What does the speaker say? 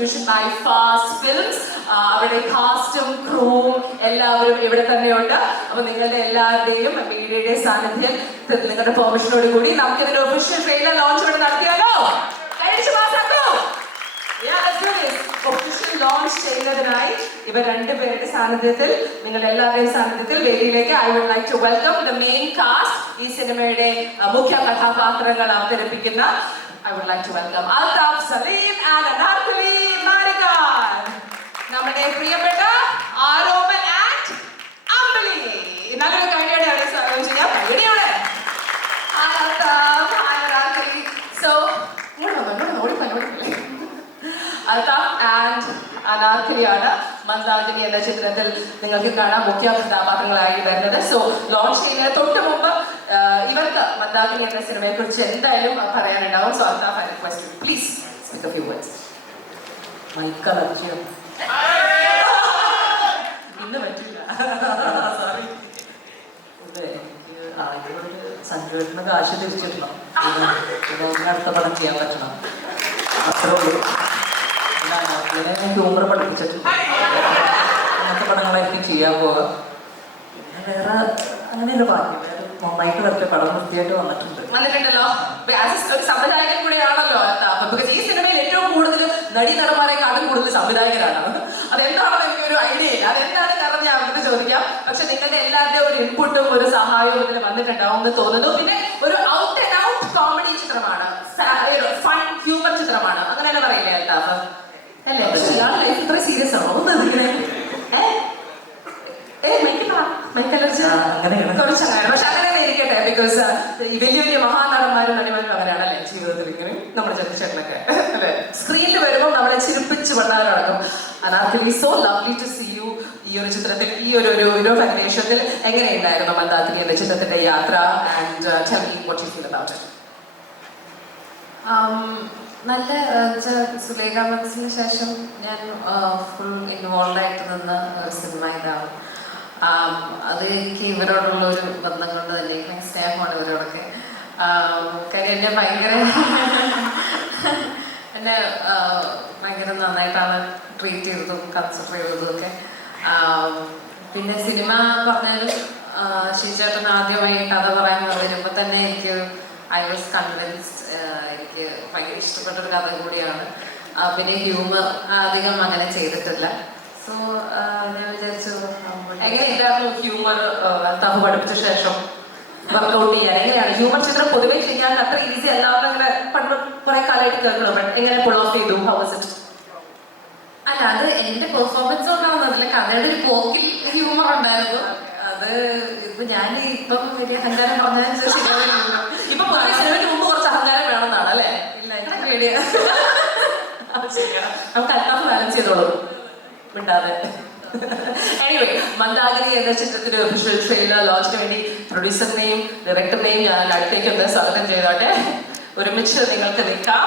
Distribution by fast films അവരുടെ കാസ്റ്റും ക്രൂവും എല്ലാവരും ഇവിടെ തന്നെയുണ്ട്. അപ്പൊ നിങ്ങളുടെ എല്ലാവരുടെയും മീഡിയയുടെ സാന്നിധ്യം നിങ്ങളുടെ പെർമിഷനോട് കൂടി നമുക്ക് ഇതിന്റെ ഒഫീഷ്യൽ ട്രെയിലർ ലോഞ്ച് ഇവിടെ നടത്തിയാലോ? ഒഫീഷ്യൽ ലോഞ്ച് ചെയ്യുന്നതിനായി ഇവർ രണ്ടുപേരുടെ സാന്നിധ്യത്തിൽ നിങ്ങൾ എല്ലാവരുടെയും സാന്നിധ്യത്തിൽ വേദിയിലേക്ക് I would like to welcome the main cast ഈ സിനിമയുടെ മുഖ്യ കഥാപാത്രങ്ങൾ അവതരിപ്പിക്കുന്ന like to welcome Althaf Salim and Anarkali Marikar പ്രിയപ്പെട്ട ആരോപൻ ആൻഡ് അമ്പലി നല്ലൊരു കവിതയുടെ Altaf. Hi, Arakali. So, Althaf and അനാർക്കലിയാണ് Mandakini എന്ന ചിത്രത്തിൽ നിങ്ങൾക്ക് കാണാം. മുഖ്യ കഥാപാത്രങ്ങളായി വരുന്നത്. സോ ലോഞ്ച് ചെയ്യുന്നതിന് തൊട്ട് മുമ്പ് ഇവർക്ക് മന്ദാകിനി എന്ന സിനിമയെ കുറിച്ച് എന്തായാലും പറയാനുണ്ടാവും. So Althaf I request please speak a few words mike സഞ്ജുവേട്ടന് കാശ് ഇതൊന്നും അടുത്ത പടം ചെയ്യാൻ പറ്റണം. അത്രേ ഉള്ളൂ. പഠിപ്പിച്ചിട്ടുണ്ട്. അങ്ങനത്തെ പടങ്ങളായിരിക്കും ചെയ്യാൻ പിന്നെ വേറെ അങ്ങനെയല്ല ഭാഗ്യം വേറെ നന്നായിട്ട് പടം വൃത്തിയായിട്ട് വന്നിട്ടുണ്ട്. ഒരു സംവിധായകൻ കൂടെയാണല്ലോ ഈ സിനിമയിൽ ഏറ്റവും കൂടുതൽ നടി നടന്മാരെക്കാളും കൂടുതൽ സംവിധായകരാണ്. അതെന്താണെന്ന് എനിക്ക് ഒരു ഐഡിയ ഇല്ല. അതെന്താണ് ചോദിക്കാം. പക്ഷെ നിങ്ങളുടെ എല്ലാവരുടെയും ഒരു ഇൻപുട്ടും ഒരു സഹായവും ഇതിൽ വന്നിട്ടുണ്ടാവും എന്ന് തോന്നുന്നു. പിന്നെ ഒരു ഔട്ട് ആൻഡ് ഔട്ട് കോമഡി ചിത്രമാണ്. ഫൺ ഹ്യൂമർ ചിത്രമാണ്. അങ്ങനെയല്ലേ പറയില്ലേ അൽതാഫ്? അല്ലേ? പക്ഷെ ലൈഫ് ഇത്ര സീരിയസ് ആണോ? ഒന്ന് ഇതിങ്ങനെ ഏ? ഏ മൈക്ക് പറ മൈക്ക് അലർജി ആ, അങ്ങനെയാണ്. കുറച്ച് അങ്ങനെ പക്ഷെ അങ്ങനെ ഇരിക്കട്ടെ? ബിക്കോസ് ഈ വലിയ വലിയ മഹാനടന്മാരും നടിമാരും അങ്ങനെയാണല്ലേ ജീവിതത്തിൽ ഇങ്ങനെ നമ്മുടെ ജനിച്ചേട്ടനൊക്കെ അല്ലെ? സ്ക്രീനിൽ വരുമ്പോൾ നമ്മളെ ചിരിപ്പിച്ച് Anarkali so lovely to see you ഈ ഒരു ചിത്രത്തിൽ ഈ ഒരു ഒരു ഒരു അന്വേഷണത്തിൽ എങ്ങനെയുണ്ടായിരുന്നു മന്ദാത്തിരി എന്ന ചിത്രത്തിന്റെ യാത്ര? ആൻഡ് ടെൽ ഫീൽ അബൌട്ട് നല്ല വെച്ചാൽ സുലേഖ മനസ്സിന് ശേഷം ഞാൻ ഫുൾ ഇൻവോൾവ് ആയിട്ട് നിന്ന ഒരു സിനിമ ഇതാണ്. ആം, അത് എനിക്ക് ഇവരോടുള്ള ഒരു ബന്ധം കൊണ്ട് തന്നെ എനിക്ക് സ്നേഹമാണ് ഇവരോടൊക്കെ. ആം, കാര്യം എന്നെ ഭയങ്കര എന്നെ ആ, ഭയങ്കര നന്നായിട്ടാണ് ട്രീറ്റ് ചെയ്തതും കൺസിഡർ ചെയ്തതും ഒക്കെ. പിന്നെ സിനിമ പറഞ്ഞാലും ശിചേട്ടൻ ആദ്യമായി കഥ പറയാൻ വരുമ്പോൾ തന്നെ എനിക്ക് ഐ വാസ് കൺവിൻസ്ഡ് എനിക്ക് ഭയങ്കര ഇഷ്ടപ്പെട്ട ഒരു കഥ കൂടിയാണ്. പിന്നെ ഹ്യൂമർ അധികം അങ്ങനെ ചെയ്തിട്ടില്ല. സോ ഞാൻ വിചാരിച്ചു എങ്ങനെയായിരുന്നു ഹ്യൂമർ അൽത്താഫ് പഠിപ്പിച്ച ശേഷം വർക്കൗട്ട് ചെയ്യാൻ? എങ്ങനെയാണ്? ഹ്യൂമർ ചിത്രം പൊതുവെ ചെയ്യാൻ അത്ര ഈസി അല്ലാതെ അങ്ങനെ പണ്ട് കുറെ കാലമായിട്ട് കേൾക്കണം? എങ്ങനെ പുൾ ചെയ്തു? ഹൗ ഇറ്റ് അല്ല അത് എന്റെ പെർഫോമൻസ് കൊണ്ടാണ് അതിലെ കഥയുടെ ഒരു പോക്കിൽ ഹ്യൂമർ ഉണ്ടായിരുന്നു. അത് ഇപ്പൊ ഞാൻ ഇപ്പം വലിയ അഹങ്കാരം പറഞ്ഞാൽ ശരിയാവില്ലല്ലോ ഇപ്പൊ സിനിമയ്ക്ക് മുമ്പ് കുറച്ച് അഹങ്കാരം വേണമെന്നാണ് അല്ലേ? ശരിയാണ് നമുക്ക് അൽപ്പം ബാലൻസ് ചെയ്തോളൂ. മിണ്ടാതെ. എനിവേ മന്ദാഗിരി എന്ന ചിത്രത്തിന്റെ ഒഫീഷ്യൽ ട്രെയിലർ ലോഞ്ചിന് വേണ്ടി പ്രൊഡ്യൂസറിനെയും ഡയറക്ടറിനെയും ഞാൻ അടുത്തേക്ക് ഒന്ന് സ്വാഗതം ചെയ്തോട്ടെ. ഒരുമിച്ച് നിങ്ങൾക്ക് നിൽക്കാം.